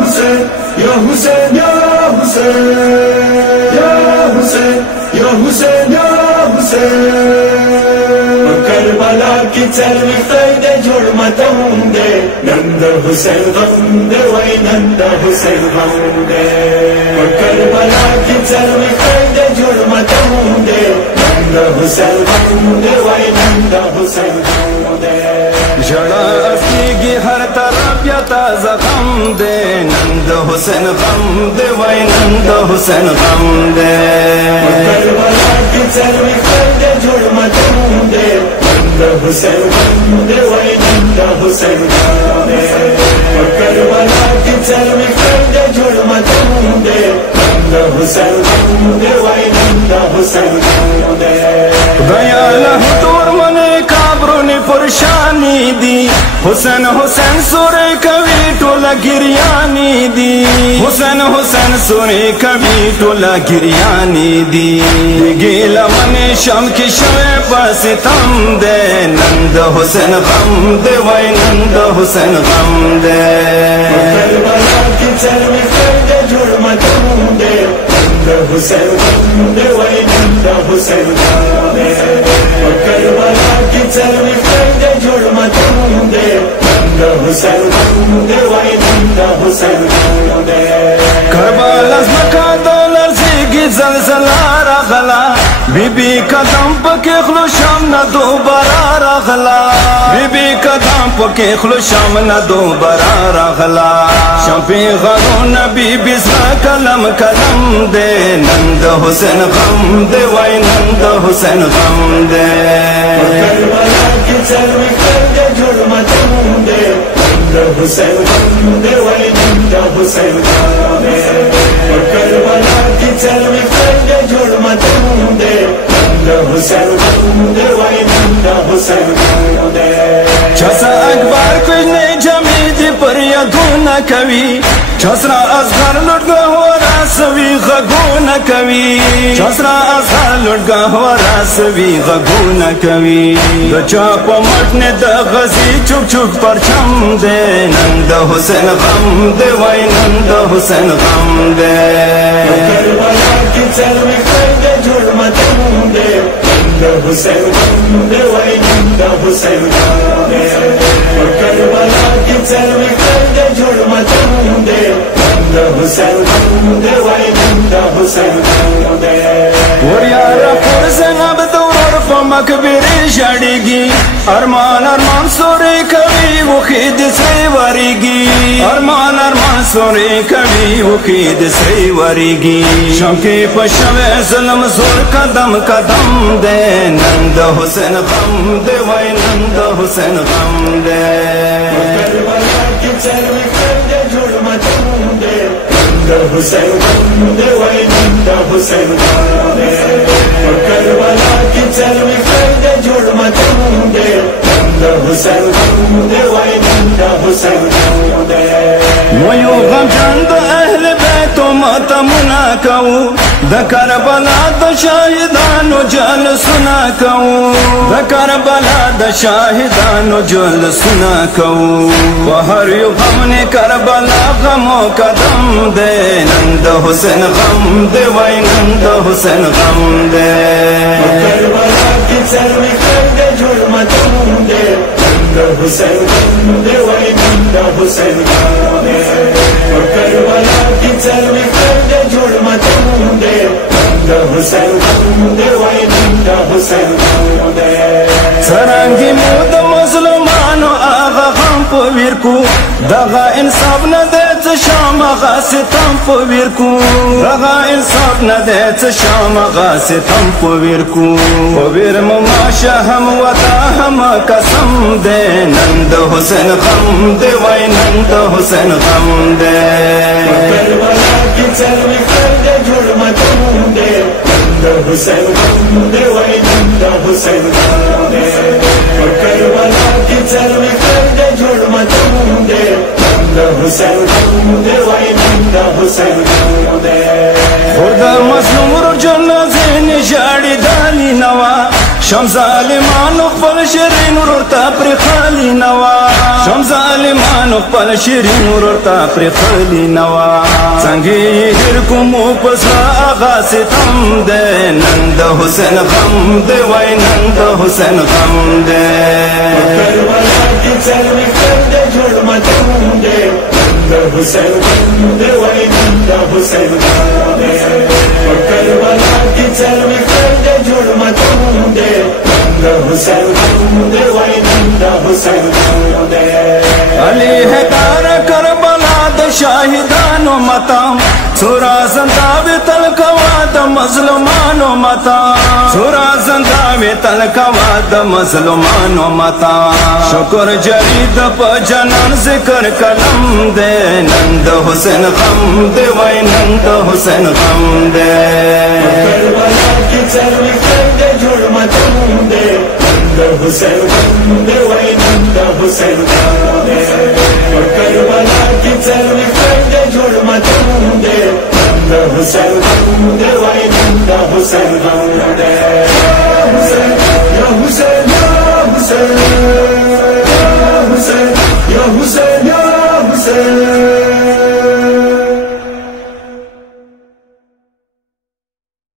हुसैन या हुसैन या हुसैन या हुसैन या हुसैन या हुसैन करबला की चरवी खैदे जुड़ मतंगे नंद हुसैन गंदे वही नंद हुसैन गंदे करबला की चरवी खैदे जुड़ मतंगे नंद हुसैन गंदे वही नंद हुसैन गंदे जड़ा असीगी हर तरफ या ताज़ा गम दे नंद हुसैन गम दे वही नंद हुसैन गम दे करबला की चरवी खैदे जुड़ मतंगे नंद हुसैन गंदे वही नंद हुसैन गंदे करबला की चरवी खैदे जुड़ मतंगे नंद हुसैन गंदे वही नंद हुसैन गंदे दयाल हुतूर मने काबरों ने परेशानी दी हुसैन हुसैन सोरे कवि टोला गिरियानी दी हुसैन हुसैन सोरे कवि टोला गिरियानी दी गीला मने शाम की शवे पास तम दे नंद हुसैन गम दे वही नंद हुसैन गम दे करबला की चरवी खैदे जुड़ मतंगे नंद हुसैन गंदे वही नंद हुसैन गंदे करबला की चरवी खैदे जुड़ मतंगे नंद हुसैन गंदे वही नंद हुसैन गंदे करबला मका दौलर ज़िगी ज़लज़ला रगला बीबी कदम पके खलो शाम न दोबारा रगला बीबी कदम पके खलो शाम न दोबारा रगला शंपी गरो नबी बिस्मा कलम कलम दे नंद हुसैन गम दे वही नंद हुसैन गम दे करबला की चरवी खैदे जुड़ मतंगे नंद हुसैन गंदे वही नंद हुसैन गंदे करबला की चरवी खैदे जुड़ मतंगे नंद हुसैन गंदे वही नंद हुसैन गंदे छसा अखबार कुछ नहीं जमीदी पर यदू न कवि छसरा असगर लुटगा हो रासवी गगो न कवि छसरा असगर लुटगा हो रासवी गगो न कवि दो चाप मटने द गजी चुप चुप पर छम दे नंद हुसैन गम दे वही नंद हुसैन गम दे करबला की चरवी खैदे जुड़ मतंगे नंद हुसैन गंदे वही नंद हुसैन गंदे करबला की चरवी खैदे जुड़ मतंगे नंद हुसैन गंदे वही नंद हुसैन गंदे वरियारा फुरसन अब दौर पमक बिरे जड़ेगी अरमान अरमान सोरे कवि वो खीद से वरेगी अरमान अरमान सोरे कवि वो खीद से वरेगी शंके पशवे जुल्म जोर कदम कदम दे नंद हुसैन गम दे वही नंद हुसैन गम दे करबला की चरवी खैदे जुड़ मतंगे नंद हुसैन गंदे वही नंद हुसैन गंदे करबला की चरवी खैदे जुड़ मतंगे नंद हुसैन गंदे वही नंद हुसैन गंदे मोयो गम चंद अहल बैतो मतमुना कहूँ द करबला द शाहिदानो जल सुना कहूँ द करबला द शाहिदानो जल सुना कहूँ बहर यु हमने करबला गमो कदम दे नंद हुसैन गम दे वही नंद हुसैन गम दे करबला की चरवी खैदे जुड़ मतंगे नंद हुसैन गंदे वही नंद हुसैन गंदे करबला की चरवी खैदे जुड़ मतंगे नंद हुसैन गंदे वही नंद हुसैन गंदे सरंगी मुद मुसलमानो आगा गम पवीर को दगा इंसाफ न दे शाम गासितम पवीर को दगा इंसाफ न दे शाम गासितम पवीर को पवीर मुमाशा हम वता हम कसम दे नंद हुसैन गम दे वही नंद हुसैन गम दे करबला की चरवी खैदे जुड़ मतंगे नंद हुसैन गंदे वही नंद हुसैन गंदे करबला की चरवी खैदे जुड़ मतंगे नंद हुसैन गंदे वही नंद हुसैन गंदे खुदा मजलूम रुजल ज़ेन जाड़ी दाली नवा شم ظالمانو خپل شیرین ورته پر خالی نوا شم ظالمانو خپل شیرین ورته پر خالی نوا څنګه هر کوم پس آغا ستم دې نن د حسین غم دې وای نن د حسین غم دې کربلا کی څلوي خنده جوړ ماتم دې نن د حسین غم دې وای نن د حسین غم دې کربلا کی څلوي خنده جوړ ماتم دې نن د حسین غم دې وای نن د حسین غم دې علی حیدر کربلا د شاهدانو متام سورا زنده وی تل کوا د مظلومانو متا سورا زنده وی تل کوا د مظلومانو متا شکر جرید په جنان ذکر کلم دې نن د حسین غم دې وای نن د حسین غم دې کربلا کی څلوي خنده جوړ ماتم دې نن د حسین غم دې وای نن د حسین غم دې کربلا کی څلوي خنده جوړ ماتم دې نن د حسین غم دې وای نن د حسین غم دې